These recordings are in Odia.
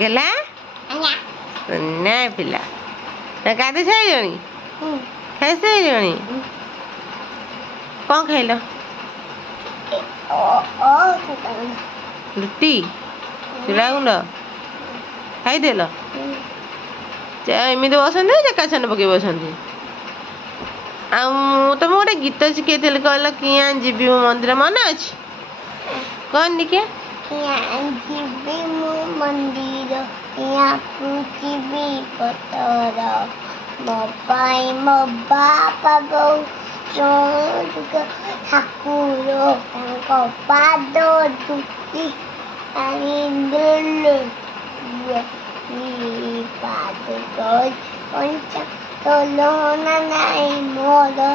ଗେଲା ସୁନା ପିଲା ଗାଧି ସାରିଲଣି ଖାଇସାରିଲଣି କଣ ଖାଇଲ ରୁଟି ଚୁଡ଼ା ଗୁଣ୍ଡ ଖାଇଦେଲ ଏମିତି ବସନ୍ତି ଚେକା ଛାନ ପକେଇ ବସନ୍ତି ଆଉ ମୁଁ ତମକୁ ଗୋଟେ ଗୀତ ଶିଖେଇଥିଲି କହିଲ କିଆଁ ଯିବି ମୁଁ ମନ୍ଦିର ମନେ ଅଛି କଣ ଦେଖିଆ ଯିବି ମୁଁ ମନ୍ଦିର ଯିବି ପତର ମୋ ପାଇଁ ମୋ ବାପା ବୋଉ ଠାକୁର ତାଙ୍କ ପାଦ ଧୁତି ଆଣିଦେଲେ ପାଦ କଞ୍ଚା ତୋଲନା ନାଇଁ ମୋର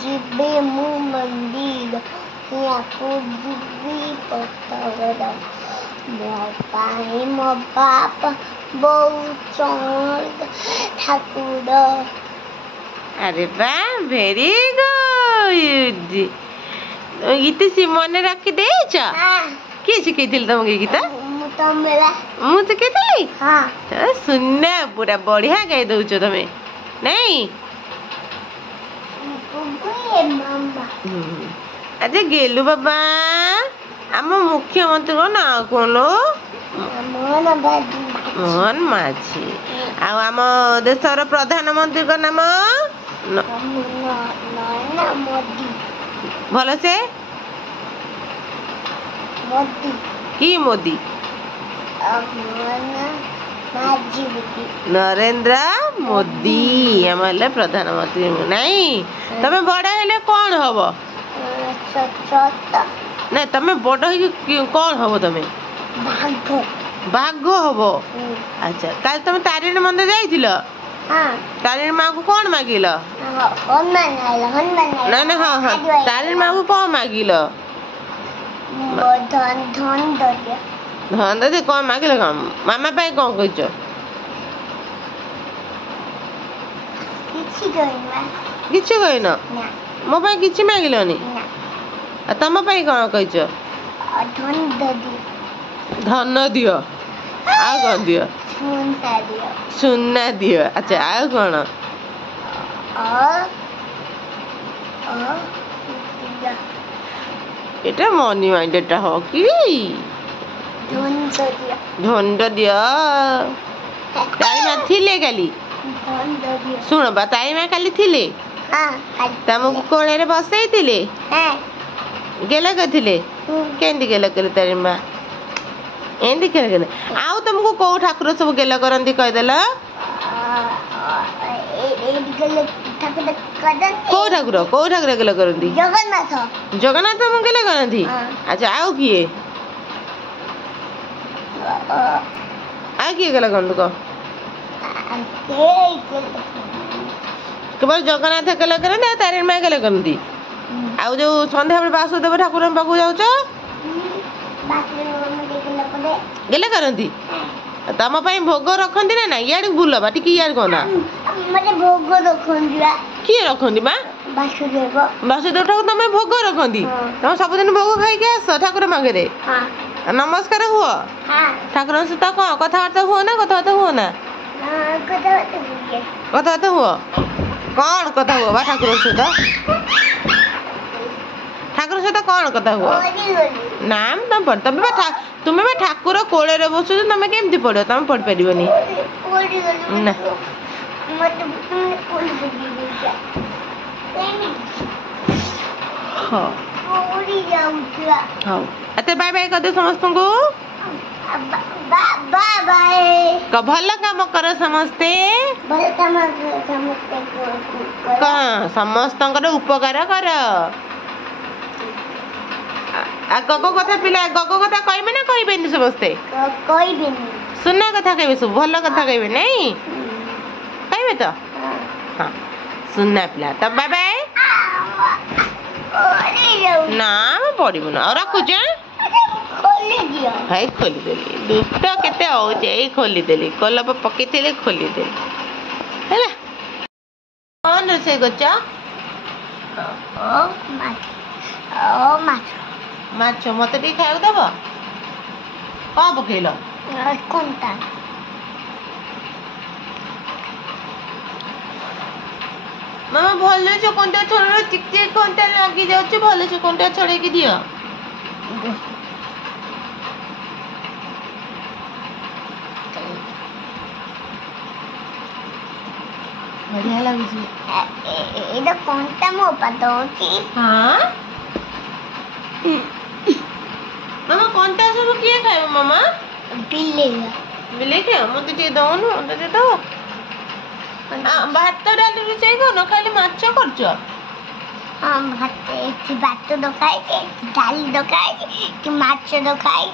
ଯିବି ମୁଁ ମନ୍ଦିର ଯିବି ପତର ମୋ ପାଇଁ ମୋ ବାପା ବୋଉ ଠାକୁର अरे वाह वेरी गुड गीत सी मन रखी दे किए शिखई तुम गीत मु शिखई सुनना पूरा बढ़िया गाई दौच तमें नहीं अच्छा गेलु बाबा आम मुख्यमंत्री को ना कौन मोहन माझी आम देशर प्रधानमंत्री को नाम भल से की मोदी नरेंद्र मोदी आम प्रधानमंत्री नहीं तमें बड़ा हेले कौन हम नहीं तमें बड़ कौन हम तमें बाघ हम अच्छा कल तुम तारिणी मंदिर जाइल तारिणी माँ को कौन मागिल ना ना हाँ हाँ तारिणी माँ को कौन मागिल धन दे कौन मागिल कौन मामा पाई कौन कह किसी कहन मो पाई किसी मागिलनी तुम पाई कौन कह धन दियो आ कौन दियो सुना दियो अच्छा आ कौन এটা মনি মাইন্ডটা হ কি ধন্দ দিও তাই মা থিলে কালি শুণ বা তাই মা কালি থিলে ତମକୁ କୋଣରେ ବସେଇଥିଲେ ଗେଲ କରିଥିଲେ କେମିତି ଗେଲ କଲେ ତାରି ମା ଏମିତି ଗେଲ କଲେ ଆଉ ତମକୁ କୋଉ ଠାକୁର ସବୁ ଗେଲ କରନ୍ତି କହିଦେଲ କୋଉ ଠାକୁର ଗେଲ କରନ୍ତି ଜଗନ୍ନାଥ ମୁଁ ଗେଲ କରନ୍ତି ଆଚ୍ଛା ଆଉ କିଏ ଗେଲ କରନ୍ତୁ କହ କେବଳ ଜଗନ୍ନାଥ ଗେଲ କରନ୍ତି ଆଉ ତାରିଣୀ ମା ଗେଲ କରନ୍ତି ଆଉ ଯୋଉ ସନ୍ଧ୍ୟାବେଳେ ବାସୁଦେବ ଠାକୁରଙ୍କ ପାଖକୁ ଯାଉଛ ଗେଲ କରନ୍ତି ତମ ପାଇଁ ଭୋଗ ରଖନ୍ତି ନା ନା ଇଆଡେ ବୁଲ ବା ଟିକେ ଇଆଡେ କହନା ଭୋଗ ରଖନ୍ତି କିଏ ରଖନ୍ତି ମା ବାସୁଦେବ ଠାକୁର ତମେ ଭୋଗ ରଖନ୍ତି ତମେ ସବୁଦିନ ଭୋଗ ଖାଇକି ଆସ ଠାକୁର ପାଖରେ ନମସ୍କାର ହୁଅ ଠାକୁରଙ୍କ ସହିତ କଣ କଥାବାର୍ତ୍ତା ହୁଅ ନା କଥାବାର୍ତ୍ତା ହୁଅ ନା କଥାବାର୍ତ୍ତା ହୁଅ କଣ କଥା ହୁଅ ବା ଠାକୁରଙ୍କ ସହିତ ଠାକୁର ସହିତ କଣ କଥା ହୁଅ ନା ତୁମେ ବା ଠାକୁର କୋଳରେ ବସୁଛ ତମେ କେମିତି ପଢିବ ତମେ ପଢି ପାରିବନି ନା ହଉ ଏତେ ବାଇ ବାଇ କରିଦିଅ ସମସ୍ତଙ୍କୁ ଭଲ କାମ କର ସମସ୍ତେ ସମସ୍ତଙ୍କର ଉପକାର କର ଗଗ କଥା ପିଲା ଗଗ କଥା କହିବେ ନା କହିବେନି ସମସ୍ତେ ସୁନା କଥା କହିବେ ସବୁ ଭଲ କଥା କହିବେ ନାଇଁ କହିବେ ତ ହଁ ସୁନା ପିଲା ତ ବାଇ ବାଇ ନା ପଡିବୁନ ଆଉ ରଖୁଛ ଭାଇ ଖୋଲିଦେଲି ଦୁଷ୍ଟ କେତେ ହଉଛି ଏଇ ଖୋଲିଦେଲି କଲପ ପକେଇଥିଲେ ଖୋଲିଦେଲି ହେଲା କଣ ରୋଷେଇ କରୁଛ ମାଛ ମତେ ଟିକେ ଖାଇବାକୁ ଦବ? କଣ ପକେଇଲ? କଣ୍ଟା ମାମା ଭଲସେ କଣ୍ଟା ଛଡେଇବ, ଟିକେ କଣ୍ଟା ଲାଗି ଯାଉଛି, ଭଲସେ କଣ୍ଟା ଛଡେଇକି ଦିଅ। ବଢିଆ ଲାଗୁଛି। ଏଇଟା କଣ୍ଟା ମୋ ପା ଦଉଛି। ହଁ ମାମା କଣ୍ଟା ସବୁ କିଏ ଖାଇବ ମାମା? ବିଲେଇ ବିଲେଇ ଖାଇବ? ମତେ ଟିକେ ଦଉନୁ, ମତେ ଟିକେ ଦବ। ଭାତ ଡାଲି ରୋଷେଇ କରୁନ, ଖାଲି ମାଛ କରୁଛ? ହଁ ଭାତ ଦରକାର, ଡାଲି ଦରକାର, ମାଛ ଦରକାର।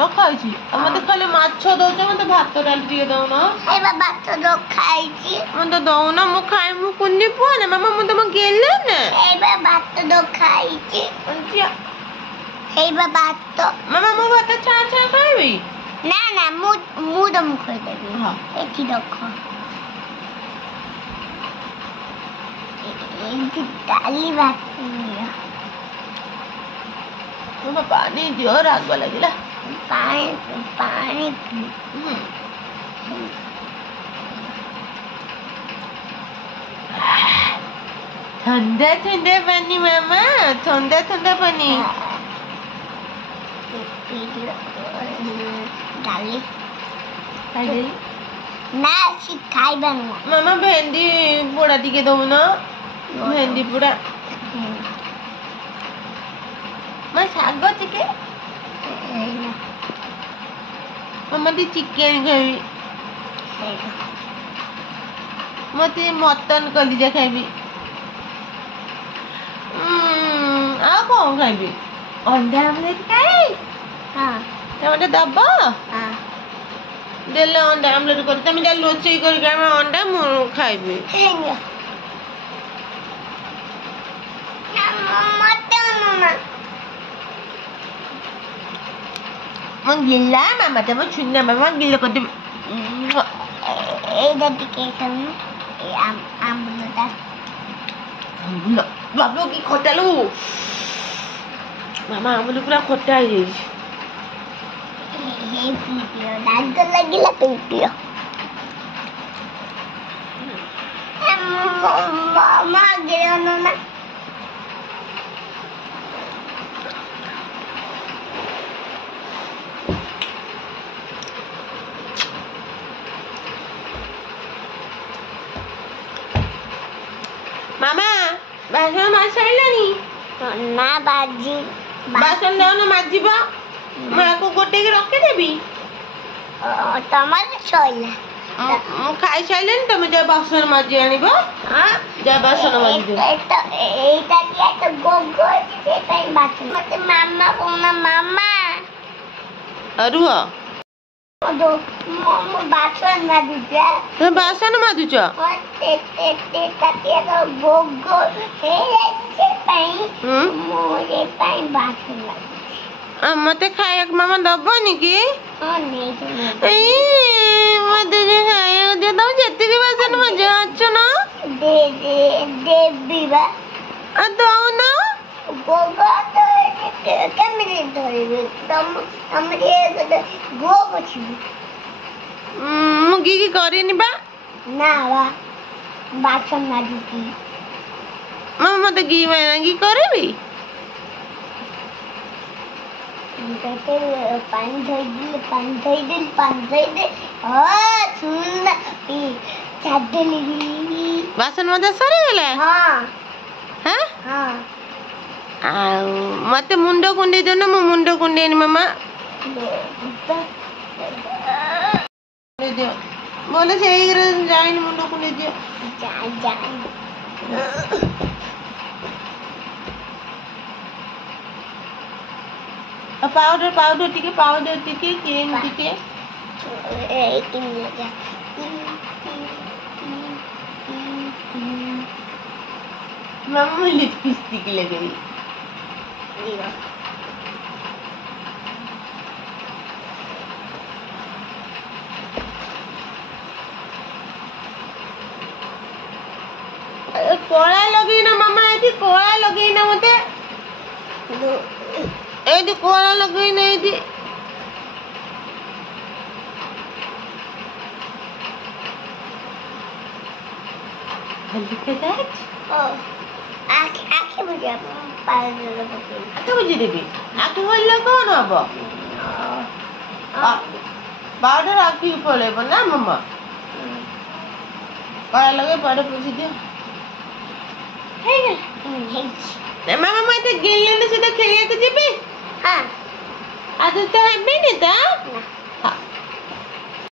ରଖାହେଇଛି। ଆଉ ମତେ ଖାଲି ମାଛ ଦଉଛ, ମତେ ଭାତ ଡାଲି ଟିକେ ଦଉନ। ଏବେ ଭାତ ଦରକାର, ମତେ ଦଉନ, ମୁଁ ଖାଇ, ମୁଁ କୁନି ପୁଅ ନା ମାମା, ମୁଁ ତମ ଗେଲେ ନା। ଏବେ ଭାତ ଦରକାର, ଏବେ ଭାତ। ମାମା ମୁଁ ଭାତ ଛାଁ ଛାଁ ଖାଇବି? ନା ନା ମୁଁ ତମକୁ ଖୋଇଦେବି। ଏଠି ରଖ। ଏଠି ଡାଲି ଭାତ ନିଅ। ପାଣି ଦିଅ, ରାଗ ଲାଗିଲା। ପାଣି ଥଣ୍ଡା ଥଣ୍ଡା ପାଣି ମାମା, ଥଣ୍ଡା ଥଣ୍ଡା ପାଣି। ଡାଲି ଖାଇଦେଲି ନା, ସେ ଖାଇବା ନୁହଁ। ମାମା ଭେଣ୍ଡି ପୋଡା ଟିକେ ଦଉନ, ଭେଣ୍ଡି ପୋଡା। ମା ଶାଗ ଟିକେ। ମାମା ଟିକେ ଚିକେନ ଖାଇବି। ମତେ ମଟନ କଲିଜା ଖାଇବି। ଆଉ କଣ ଖାଇବି? ଅଣ୍ଡା ଆମଲେଟ ଖାଇବି। ତମେ ଦବ? ଦେଲେ ଅଣ୍ଡା ଆମଲେଟ କରି, ତମେ ଯା ରୋଷେଇ କରିକି ଆମେ ଅଣ୍ଡା ମୁଁ ଖାଇବି। ମୁଁ ଗିଲା ମାମା, ତମ ଛୁନା ମାମା ଗିଲା କରିଦେବି। এইটা ଟିକେ খাবো, এই আমগুলোটা। বাবু কি খটালু মামা, আমুল পুরা খটা ହେଇଯାଇଛି। ଦାନ୍ତ ଲାଗିଲା ପିଇଦିଅ। ମାମା ଗିଳନ ନା। ମାମା ବାସନ ମାଜି ସାରିଲାଣି? ନା ବାଜି ବାସନ ଦଉନ ମାଜିବ, ମୁଁ ଆକୁ ଗୋଟେଇକି ରଖିଦେବି। ତମର ସଇଲା। ମୁଁ ଖାଇସାରିଲିଣି, ତମେ ଯା ବାସନ ମାଜି ଆଣିବ। ଯା ବାସନ ମାଜିଦେବି। এইটা কি একটা গোগ আছে, সেটাই বাসন। মতে মামা কোনা মামা ରୁହ। ବାସନ ମାଜୁଛ? ତମେ ବାସନ ମାଜୁଛ? ଗୋଗ ହେଇଯାଇଛି, ମୁଁ ଏ ପାଇଁ ବାସନ ମାଜୁଛି। ମତେ ଖାଇବାକୁ ମାମା ଦବନି କି? ମତେ ଖାଇବାକୁ ଦିଅ, ତମେ ଯେତିକି ବାସନ ମାଜ ଅଛ ନା। ଦେବି ବା। ଦଉନ। କେମିତି ଧରିବି? ଗୋ ପଛିବି। ମୁଁ କି କରିନି ବା। ନା ବା, ବାସନ ମାଜୁଛି। ମାମା ମତେ କି କରିବି? ପାଣି ଧୋଇଦେଲି, ପାଣି ଧୋଇଦେଲି। ଶୁଣ ଛାଡ଼ିଦେଲି। ବାସନ ମଜା ସରିଗଲା? ହଁ। ଆଉ ମତେ ମୁଣ୍ଡ କୁଣ୍ଡେଇ ଦଉନ, ମୁଁ ମୁଣ୍ଡ କୁଣ୍ଡେଇନି ମାମା। ଭଲ ସେଇ ଯାଇନି, ମୁଣ୍ଡ କୁଣ୍ଡେଇ ଦିଅ। ପାଉଡର ଟିକେ, କ୍ରିମ ଟିକେ। ମାମା লিপস্টিক ଲଗେଇ। କଳା ଲଗେଇନା ମାମା, ଏଠି କଳା ଲଗେଇନା ମତେ। ଏଇଠି କଣ ଲଗେଇନି ଏଇଠି ଆଖି ବୁଝିବା ପାଉଡର ପକେଇବି। ଆଖି ବୁଝିଦେବି ଆଖି ଖୋଲିଲେ କଣ ହବ ପାଉଡର ଆଖିକୁ ପଳେଇବ ନା ମାମା କଳା ଲଗେଇ ପାଉଡର ପୋଛିଦିଅ ହେଇଗଲା ମାମା ମୁଁ ଏତେ ଗେଲିନି ସହିତ ଖେଳିବାକୁ ଯିବି ହଁ ଆଉ ତୁ ତ ହେବିନି ତ ନା